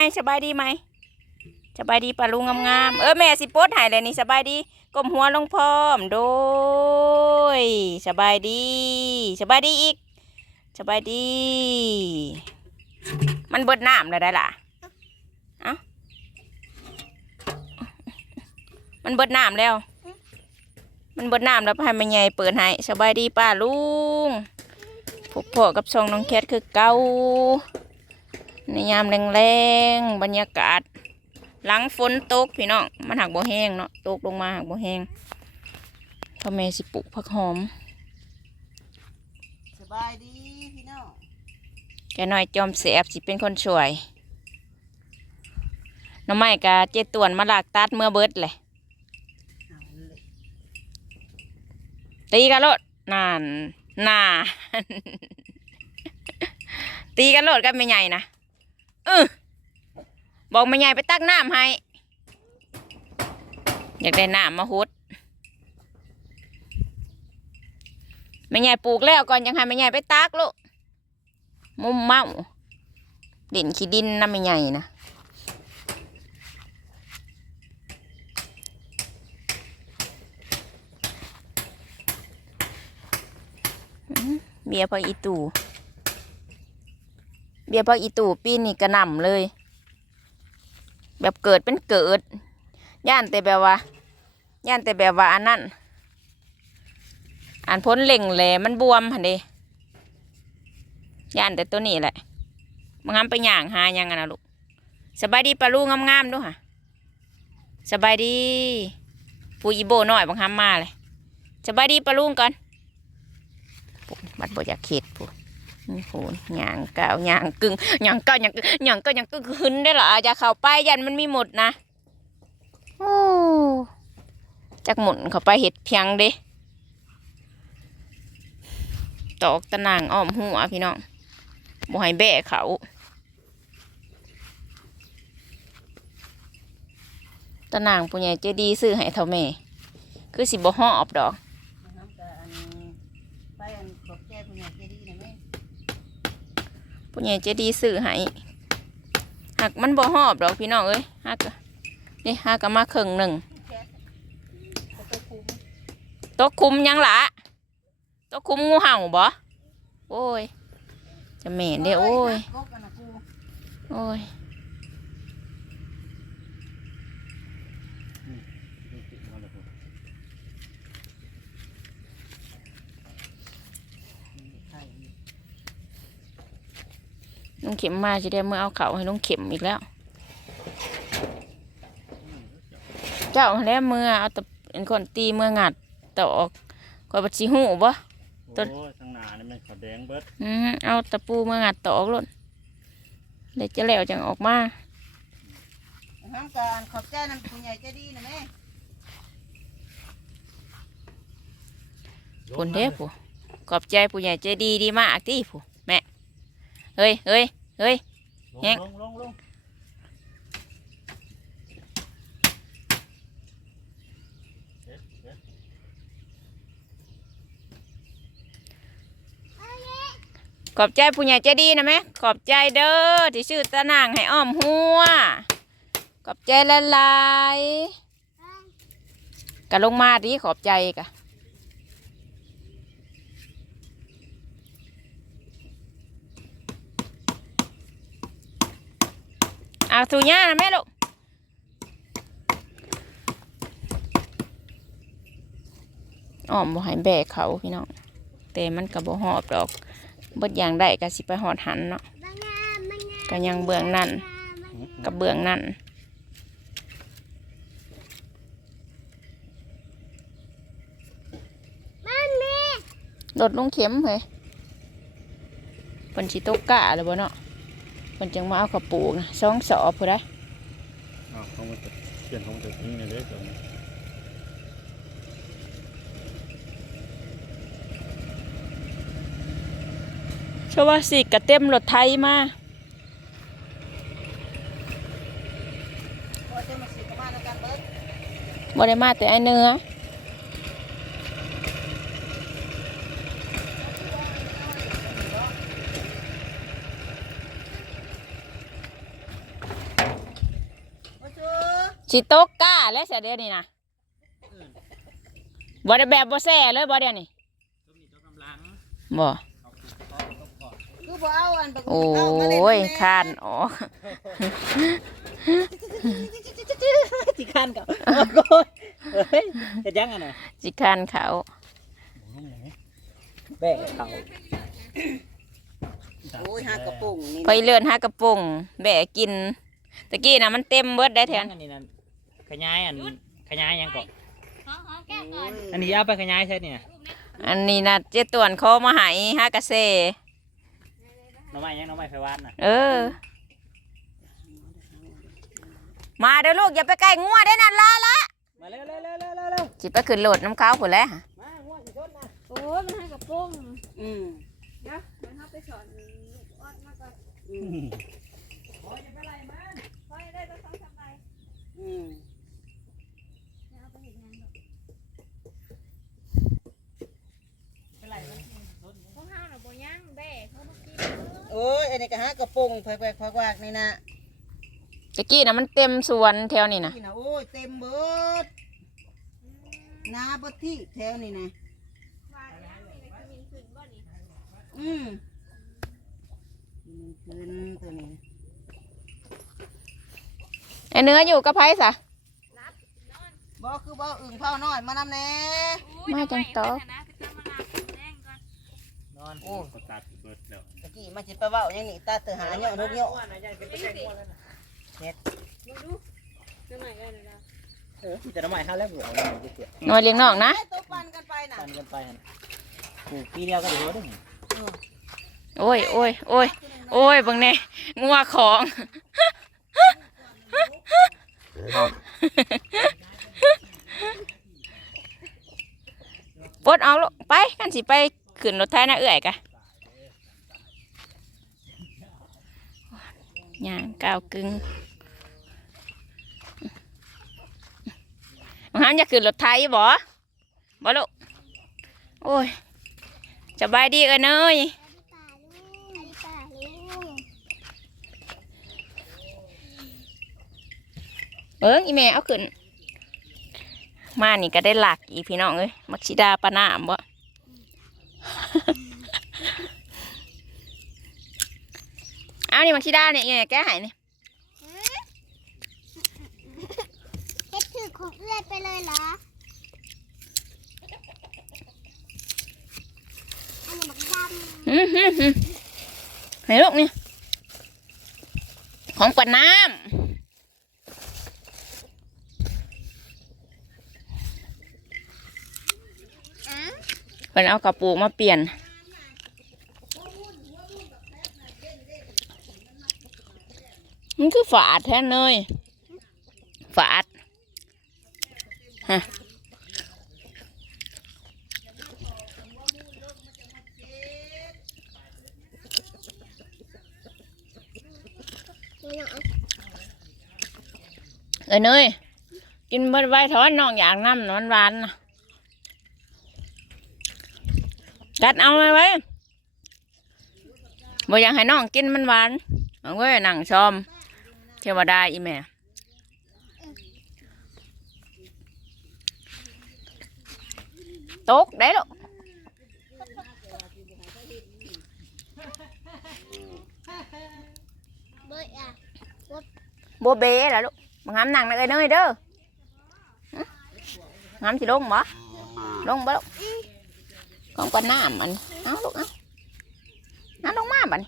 ไงสบายดีไหมสบายดีปลาลุงงามๆเออแม่สิโพดหายเลยนี่สบายดีก้มหัวลงพร้อมโดยสบายดีสบายดีอีกสบายดี มันเบิดน้ำแล้วได้ล่ะเอ้ามันเบิดน้ำแล้ว มันเบิดน้ำแล้วให้แม่ใหญ่เปิดให้สบายดีป้าลุงพบพ่อกับช่องน้องแคทคือเก่า ในยามแรงๆบรรยากาศ หลังฝนตกพี่น้องมันหักบ่แห้งเนาะตกลงมาหักบ่แห้งพ่อแม่สิปลูกผักหอมสบายดีพี่น้องแกน้อยจอมแสบสิเป็นคนช่วยหน้องไม้กะเจ็ดต่วนมาลากตัดเมื่อเบิดเลยเอาเลยตีกันโลดนานน่าตีกันโลดกับแม่ใหญ่นะ เออบอกแม่ใหญ่ไปตักน้ำให้ อยากได้น้ำมาฮุดแม่ใหญ่ปลูกแล้วก่อนยังให้แม่ใหญ่ไปตักลูกมุมเมาดินขี้ดินน้ำแม่ใหญ่นะเบียร์พออีตู่ เบียร์พออีตู่ปีนี้กระหน่ำเลย แบบเกิดเป็นเกิด ย่านแต่แบบว่า ย่านแต่แบบว่าอันนั้นอันพ้นเล่งแหลมันบวมหันเดย่านแต่ตัวนี้แหละมังงามไปย่างหายังไงนะลูกสบายดีปลาลูกงามๆด้วยค่ะสบายดีปูอีโบหน่อยบางคำมาเลยสบายดีปลาลูกก่อนปุ๊บบัดบ่อยากเข็ดปุ๊บ นี่โหย่างเก่าวย่างกึ่งย่างเก่าย่างกึ่งย่างเก่าย่างกึ่งขึ้นได้เหรออย่าเข้าไปยันมันมีหมดนะโอ้จักหมุนเข้าไปเห็ดเพียงเด้ตอกตะนางอ้อมหัวพี่น้องบ่ให้แบะเขาตะนางปุญญาเจดีซื้อให้เท่าแม่ คือสิบ่หอบดอก นะครับก็อันไปอันขอบใจผู้ใหญ่ใจดีนะแม่ ปุญญาเจดีสื่อให้หักมันบ่หอบดอกพี่น้องเอ้ยหักนี่หักก็มาครึ่งหนึ่งตกคุมโตคุมยังละโต๊ะคุมงูเห่าบ่โอ้ยจะเหม็นเด้โอ้ยโอ้ย ลุงเข็มมาจะได้เมื่อเอาเขาให้ลุงเข็มอีกแล้ว เจ้าแล้วเมื่อเอาแต่เป็นคนตีเมื่องัดตอกคอยบัดสิหูบ่ต้นโอ้ยทางหนานี่มันขาวแดงเบิดอืมเอาตะปูเมื่องัดตอกล้นเดี๋ยวจะแล้วจังออกมานะครับก็อันขอบใจนั่นผู้ใหญ่ใจดีนะแม่ผลเด้ผู้ขอบใจผู้ใหญ่ใจดีดีมากที่ผู้แม่ เฮ้ยเฮ้ย เฮ้ยลงแฮงลงลงลงเอ๊ะเอ๊ะขอบใจผู้ใหญ่ใจดีนะแม่ขอบใจเด้อที่ชื่อตะนางให้อ้อมหัว ขอบใจละลายๆกะลงมาดิขอบใจกะ เอาสูญ่านะแม่ลูกอ้อมบ่ให้แบกเขาพี่น้องแต่มันก็บ่หอบดอกเบิดอย่างได้ก็สิไปหอดหันเนาะก็ยังเบื้องนั่นกับเบื้องนั่นโดดลงเข็มเฮ้ยเพิ่นสิตกะเลยบ่เนาะ พิ่นจึงมาเอากระปูกนะสองสอบพุ่นได้อ้าวเขามาจะเปลี่ยนของตัวนี้เลยเด้อตัวนี้เชื่อว่าสิกระเต็มรถไทยมาพอจะมาสิกมาในการเบิดบ่ได้มาแต่ไอเนื้อ สิโตกก้าและเสียเดียวนี่นะบ่ได้แบบบ่แซ่เลยบ่เดียวนี่บ่คือบ่เอาอันบักโอ้เอามาเล่นยแม่คานออกที่คันกับโอ้ยเฮ้ยจะยังไงน่ะสิคานเขาแบกเขาโอ้ยหากระปุงนี่ไปเลื่อนหากระปุงแบะกินตะกี้น่ะมันเต็มเบิดได้แทยันงอันนี้นั่น ขยายอันขยายยังก่อนขอขอแก้วก่อนอันนี้เอาไปขยายใช่เนี่ยอันนี้น่ะเจ๊ต่วนเขามาให้หากระเซหน้องไม้ยังหน้องไม้ไฟวานน่ะเออ มาเด้อลูกอย่าไปใกล้งัวได้นั่นละละมาเร็วเร็วเร็วเร็วเร็วเร็วสิไปขึ้นโหลดน้ำเขาผุนแหล้วมาง่วงสิชนนะโอ้ยมันให้กับปุ้งอืมเดี๋ยวมันเข้าไปสอนลูกออดมาก่อนอืมพอได้ต้องสองสามใบอืม เดี๋ยวเอาไปเห็นงานหรอกพวกห้าวน่ะบ่ย่างแบ่เขามากิน โอ้ยอันนี้ก็หากระปุงแผลกๆวากๆนี่นะตะกี้น่ะมันเต็มสวนแถวนี้นะนี่นะโอ้ยเต็มเบิดนาเบิดที่แถวนี่นะว่าย่างนี่ก็คือมินขึ้นบ่นี่อืมมันขึ้นตัวนี้ไอเนื้ออยู่กับไผสะบ่คือบ่อึ่งเผาน้อยมานำแน่ไม่จังโตไปนะไปตามมาลาไปแดงก่อนนอนโอ้ก็ตัดเบิดแล้วตะ กี้มาจิไปเว้าอย่างนี้ตาเตือหาเหยาะทุกเหยาะว่านะยายเป็นตะแกรงง่วงแล้วนะดูดูดูหน่อยได้เลยนะเออมีแต่หน้องไม้ห้าแล้วหัวเอาหน้องไม้เกี่ยวหน่วยเลี้ยงนอกนะให้ตัวปันกันไปน่ะๆกันกันไปหั่นปลูกปีเดียวก็เดี๋ยวได้โอ้ยโอ้ยโอ้ยโอ้ยเบังแน่งัวของปลดเอาลูกไปกันสิไปขึ้นรถไถนะเอื่อยกะ ย่างก้าวกึ่งมังห้ามอยากขึ้นรถไถบ่บ่ลูกโอ้ยสบายดีเอ้ยเนยเอิงอีแม่เอาขึ้น มานี่ก็ได้หลักอีพี่น้องเอ้ยมักชิดาปะนามบ่ เอานี่มักชิดาเนี่ยอีแม่แก้ใหายนี่เฮ็ดถือของเอื้อยไปเลยเหรอ อันนี้มันดำอื้อหือหือให้ลูกนี่ ของปะน้ำเพิ่นเอากระปุกมาเปลี่ยน มันคือฝาดแท้เนยฝาดฮะเอ้ยเนยกินเบิดไว้ถอนน้องอยากน้ำนอนหวานนะกัดเอาไว้ไว้บ่อยากให้น้องกินมันหวานเอาไว้นั่งชอม เทวดาอีแม่ตกได้หรอกเบ้ยอะโบเบ้ล่ะลูกมังงามนั่งนะเอ้ยเนยเด้องามสิลงบ่ลงบ่ลูกของปนน้ำมันเอาลูกเอาน้ำลงมาบัดน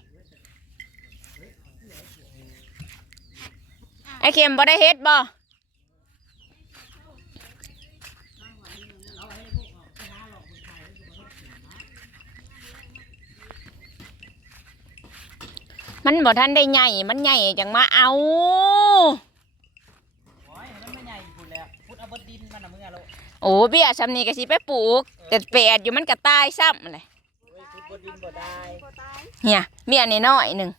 ไอ้เข็มบ่ได้เฮ็ดบ่มันบ่ทันได้ใหญ่ มันใหญ่จังมาเอาโอ้ยมันไม่ใหญ่พูดแล้วพูดเอาบดดินมันน่ะมึงอะลูกโอ้เบี้ยชำนี้ก็สิไปปลูกแต่แปดอยู่มันก็ตายซ้ำเลยเฮ้ยพูดบดดินบ่ได้บ่ตายเนี่ยเบี้ยนี่น้อยหนึ่ง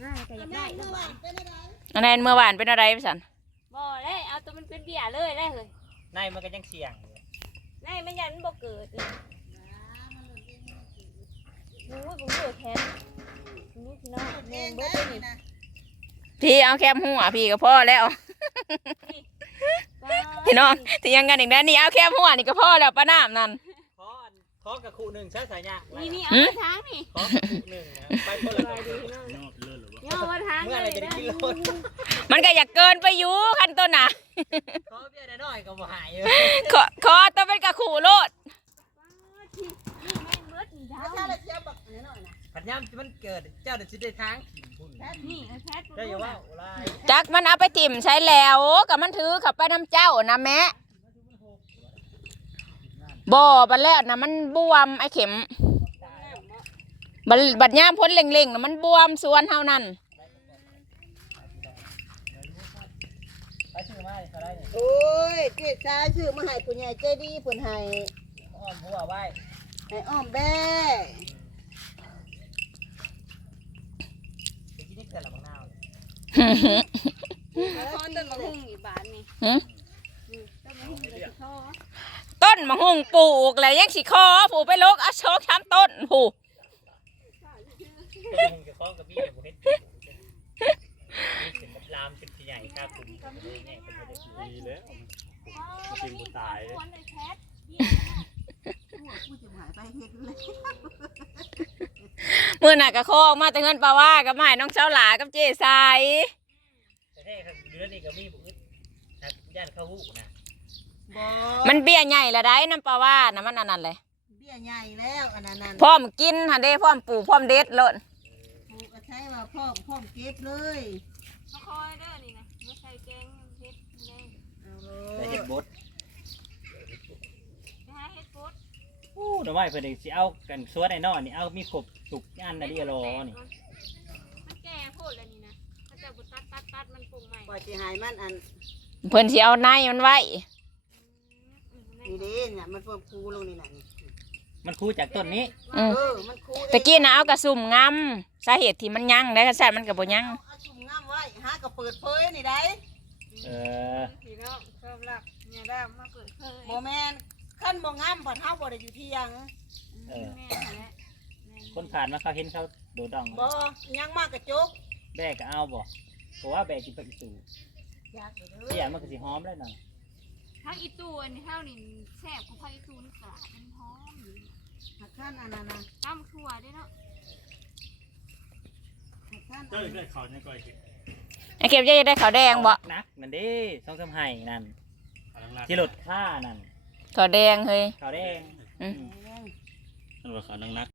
ให้มันเห็จุนกลายลงไปเบียหาอยู่พี่น้องน่าจะอยากได้เนาะอันนั้นเมื่อวานเป็นอะไรพี่สันบ่เลยเอาตัวมันเป็นเบียเลยเลยเฮ้ยในมันก็ยังเสี่ยงอยู่ในมันยันมันบ่เกิดเลยโอ้ยผมเกิดแทนนี่พี่น้องแมเองงเบิได้ดเลยนี่นี่นะพี่เอาแคมหัวพี่ก็พอแล้วพี่น้องที่ยังกันอีกนะนี่เอาแคมหัวนี่ก็พอแล้วป้าน้ำนั่นขออันขอกระคู่หนึ่งใช้สายยางนี่นี่เอาหืมมาทางนี่ขอกระคู่หนึ่งนะไปคนละ กระคู่นอกเลื่อนหรือวะย่อมาทางเมื่อไหรจะได้กินโลดมันก็อยากเกินไปอยู่คันต้นน่ะ ขอเบี้ยน้อยๆก็บ่หายเลยขอขอต้องเป็นกระขู่โลดนี่แม่งเบิดนี่ดาถ้าวถ้าเราเจียบบักอันนี้หน่อยนะผัดยามที่มันเกิดเจ้าเดี๋ยวจะได้ทางขิมพุ่นนี่ไอ้แพทย์เจ้าอย่าว่าโอ้ไรจักมันเอาไปถิ่มใช้แล้วกับมันถือขับไปน้ำเจ้านะแม่บ่บัดแล้วนะมันบวมไอ้เข็ม บัดบัดย่ามพ้นเล็งๆนะมันบวมส่วนเท่านั้นไปซื้อมาเลยเขาได้เนี่ยโอ้ยเจ๊ชายชื่อมาให้ผู้ใหญ่ใจดีเพิ่นให้อ้อมหัวไว้ให้อ้อมแบ้ไปกินนี่เกิดละบางนาวคอต้นมะฮุ่งอีกบาทนี่หึนี่ต้นมะฮุ่งเลยสิคอต้นมะฮุ่งปลูกแล้วยังสิคอผูไปลกเอาโชกช้ำต้นผู เป็นกับข้องกับพี่เนี่ยผมเห็นนี่เป็นกับลามเป็นที่ใหญ่ข้าคุณเนี่ยเป็นประเด็นดีแล้วอ๋อจริงกูตายเลยคนไอ้แพทย์พวกผู้จะหายไปเฮ็ดเลยมื่อน่ะก็คอออกมาแต่เงินปลาว่ากับไม้น้องเช้าหลากับเจสายแต่แท้ครับเดือนนี้ก็มีบุญนะย่านเข้าหูนะบ่มันเบี้ยใหญ่ละได้น้ำปลาว่านะมันอันนั้นเลยเบี้ยใหญ่แล้วอันนั้นนั่นพร้อมกินหันเด้พร้อมปลูกพร้อมเด็ดเลยปลูกก็ ใช้ว่าพร้อมพร้อมเก็บเลยมาคอยเด้อนี่นะมาใส่แกงเฮ็ดแดงเอาเลแต่ยเห็ดบดไปหาเฮ็ดโพดอู้เดี๋ยวไว้เพื่อนสิเอากันสวนไอ้นอนี่เอามีขบสุกอันนะเดียวรอนี่มันแก่โพดแล้วนี่นะถ้าจะบุตัดตัดตัดมันปรุงใหม่กว่าสิหายมันอันเพิ่นสิเอาในมันไว้นี่เด้เนี่ยมันเพิ่มคูลงนี่น่ะนี่ มันคูจากต้นนี้อืมเออ มันคูตะกี้นะเอากระสุ่มงำสาเหตุที่มันยั่งได้กระแสมันกับบ่ยั่งเอาเอาจุ่มงามไว้หาก็เปิดเผยนี่ได้เออพี่น้องชอบรักเนี่ยได้มาเปิดเผยบ่แม่นคันบ่งามผัดเฮาบ่ได้อยู่เที่ยงเออ แม่นั่นแหละแม่นคนผ่านมาเขาเห็นเขาโดดดองบ่ยังมากกระจกแบกก็เอาบ่เพราะว่าแบกกินไปอีกสูอยากอยู่เด้เสียอมันก็สิหอมแล้วหน่อ ยถ้าอีตูอันนี้เท่านี่แซ่บของพาอีตูนี่กะมันหอมอยู่หักขั้นอันนั้นน่ะตำถั่วด้วยเนาะหักขั้นเจ้าได้เขาเนี่ยก่อยกินไอ้เก็บจะได้ขาวแดงบ่นักนั่นเด้สองสามไห้นั่นเอาลังลาดที่รถค่านั่นขาวแดงเฮ้ย ขาวแดงอืมแดงนั่นว่าเขานังนัก